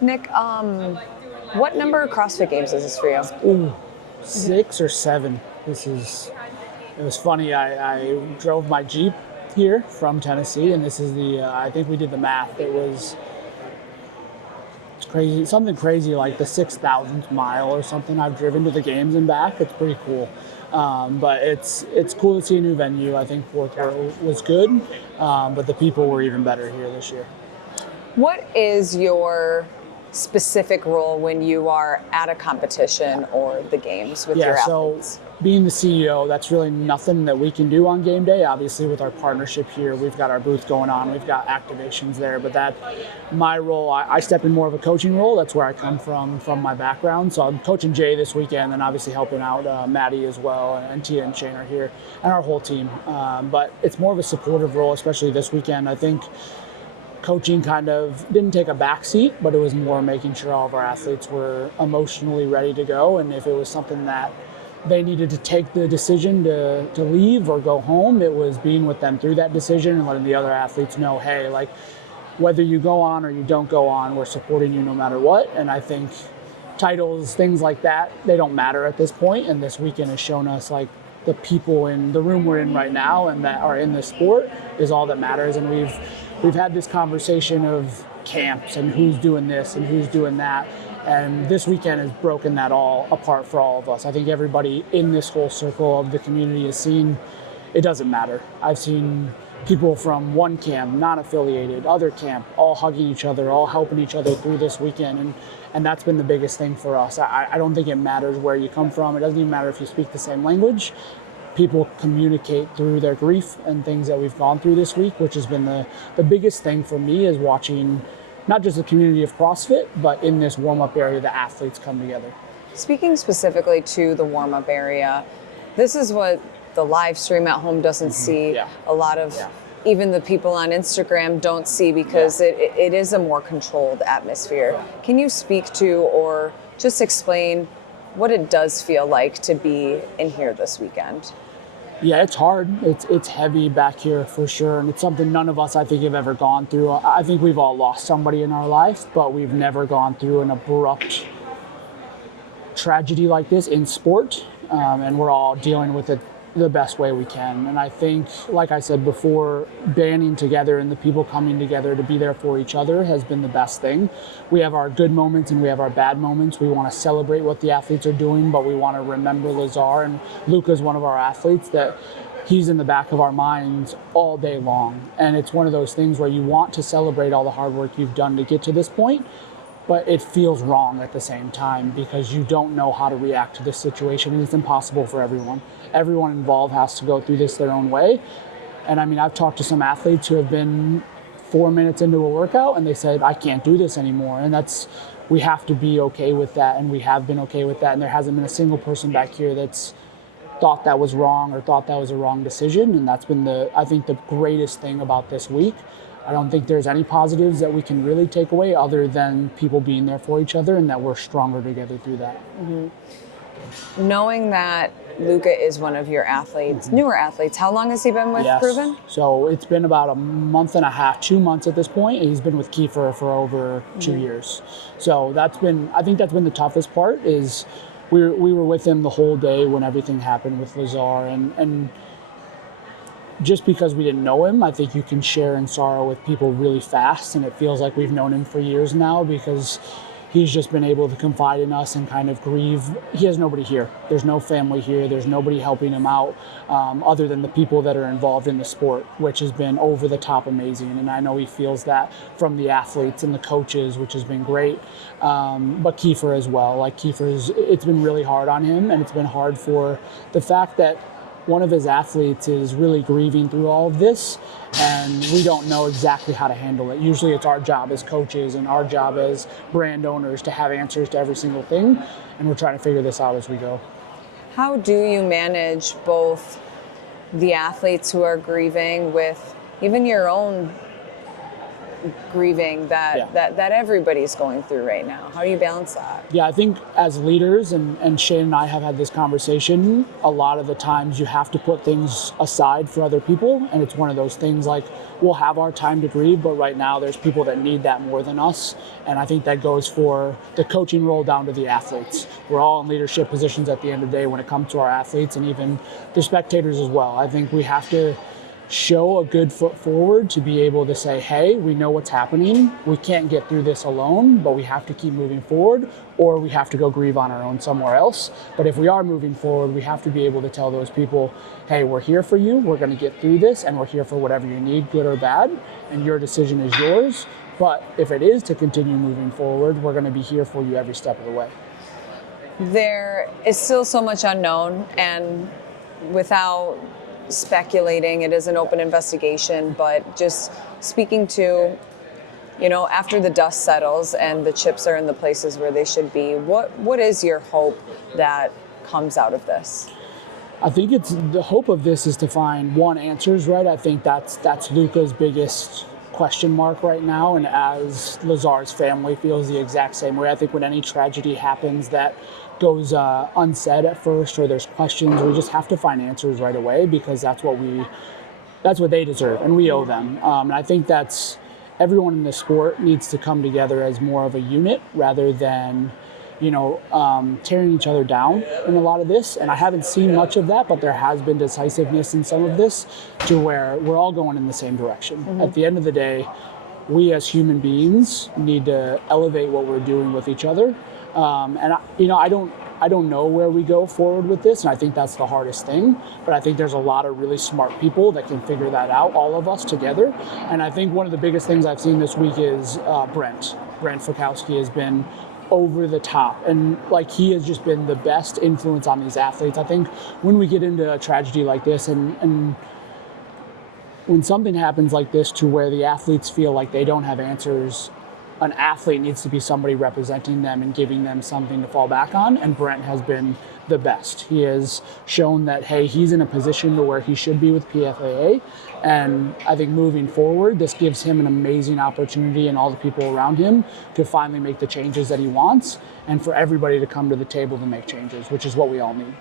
Nick, what number of CrossFit Games is this for you? Ooh, 6 or 7. It was funny. I drove my Jeep here from Tennessee, and this is I think we did the math. It's crazy, something crazy like the 6,000th mile or something I've driven to the games and back. It's pretty cool. But it's cool to see a new venue. I think Fourth Row was good, but the people were even better here this year. What is your specific role when you are at a competition or the games with your athletes? So being the CEO, that's really nothing that we can do on game day. Obviously, with our partnership here, we've got our booth going on, we've got activations there, but my role, I step in more of a coaching role. That's where I come from my background. So I'm coaching Jay this weekend and obviously helping out Maddie as well, and Tia and Shane are here, and our whole team. But it's more of a supportive role, especially this weekend. I think coaching kind of didn't take a back seat, but it was more making sure all of our athletes were emotionally ready to go. And if it was something that they needed to take the decision to leave or go home, it was being with them through that decision and letting the other athletes know, hey, like, whether you go on or you don't go on, we're supporting you no matter what. And I think titles, things like that, they don't matter at this point. And this weekend has shown us, like, the people in the room we're in right now and that are in this sport is all that matters. And we've had this conversation of camps and who's doing this and who's doing that. And this weekend has broken that all apart for all of us. I think everybody in this whole circle of the community has seen it doesn't matter. I've seen people from one camp, non-affiliated, other camp, all hugging each other, all helping each other through this weekend. And that's been the biggest thing for us. I don't think it matters where you come from. It doesn't even matter if you speak the same language. People communicate through their grief and things that we've gone through this week, which has been the biggest thing for me, is watching not just the community of CrossFit, but in this warm-up area, the athletes come together. Speaking specifically to the warm-up area, this is what the live stream at home doesn't see. Yeah. A lot of even the people on Instagram don't see, because it is a more controlled atmosphere. Yeah. Can you speak to or just explain what it does feel like to be in here this weekend? Yeah, it's hard. It's heavy back here for sure, and it's something none of us, I think, have ever gone through. I think we've all lost somebody in our life, but we've never gone through an abrupt tragedy like this in sport, and we're all dealing with it the best way we can. And I think, like I said before, banding together and the people coming together to be there for each other has been the best thing. We have our good moments and we have our bad moments. We want to celebrate what the athletes are doing, but we want to remember Lazar, and Luca's one of our athletes that he's in the back of our minds all day long. And it's one of those things where you want to celebrate all the hard work you've done to get to this point, but it feels wrong at the same time because you don't know how to react to this situation, and it's impossible for everyone. Everyone involved has to go through this their own way. And I mean, I've talked to some athletes who have been 4 minutes into a workout and they said, I can't do this anymore. And we have to be okay with that, and we have been okay with that. And there hasn't been a single person back here that's thought that was wrong or thought that was a wrong decision. And that's been I think the greatest thing about this week. I don't think there's any positives that we can really take away other than people being there for each other and that we're stronger together through that. Mm-hmm. Knowing that Luca is one of your athletes, newer athletes, how long has he been with Proven? So it's been about a month and a half, 2 months at this point. He's been with Kiefer for over 2 years. So I think that's been the toughest part, is we were with him the whole day when everything happened with Lazar, and just because we didn't know him, I think you can share in sorrow with people really fast, and it feels like we've known him for years now because he's just been able to confide in us and kind of grieve. He has nobody here. There's no family here. There's nobody helping him out other than the people that are involved in the sport, which has been over the top amazing. And I know he feels that from the athletes and the coaches, which has been great. But Kiefer as well. Like it's been really hard on him, and it's been hard for the fact that one of his athletes is really grieving through all of this, and we don't know exactly how to handle it. Usually it's our job as coaches and our job as brand owners to have answers to every single thing, and we're trying to figure this out as we go. How do you manage both the athletes who are grieving with even your own grieving that Yeah. that everybody's going through right now. How do you balance that? Yeah, I think as leaders, and Shane and I have had this conversation, a lot of the times you have to put things aside for other people. And it's one of those things like, we'll have our time to grieve, but right now there's people that need that more than us. And I think that goes for the coaching role down to the athletes. We're all in leadership positions at the end of the day when it comes to our athletes and even the spectators as well. I think we have to show a good foot forward to be able to say, hey, we know what's happening. We can't get through this alone, but we have to keep moving forward, or we have to go grieve on our own somewhere else. But if we are moving forward, we have to be able to tell those people, hey, we're here for you. We're going to get through this, and we're here for whatever you need, good or bad, and your decision is yours. But if it is to continue moving forward, we're going to be here for you every step of the way. There is still so much unknown, and without speculating, it is an open investigation, but just speaking to, after the dust settles and the chips are in the places where they should be, what is your hope that comes out of this? I think it's the hope of this is to find answers, right? I think that's Luca's biggest question mark right now, and as Lazar's family feels the exact same way. I think when any tragedy happens that goes unsaid at first, or there's questions, we just have to find answers right away, because that's what they deserve and we owe them. And I think that's everyone in the sport needs to come together as more of a unit rather than tearing each other down in a lot of this. And I haven't seen much of that, but there has been decisiveness in some of this to where we're all going in the same direction. Mm-hmm. At the end of the day, we as human beings need to elevate what we're doing with each other. I don't know where we go forward with this, and I think that's the hardest thing. But I think there's a lot of really smart people that can figure that out, all of us together. And I think one of the biggest things I've seen this week is Brent Fikowski has been over the top, and he has just been the best influence on these athletes. I think when we get into a tragedy like this, and when something happens like this to where the athletes feel like they don't have answers, an athlete needs to be somebody representing them and giving them something to fall back on, and Brent has been the best. He has shown that, hey, he's in a position to where he should be with PFAA, and I think moving forward, this gives him an amazing opportunity and all the people around him to finally make the changes that he wants, and for everybody to come to the table to make changes, which is what we all need.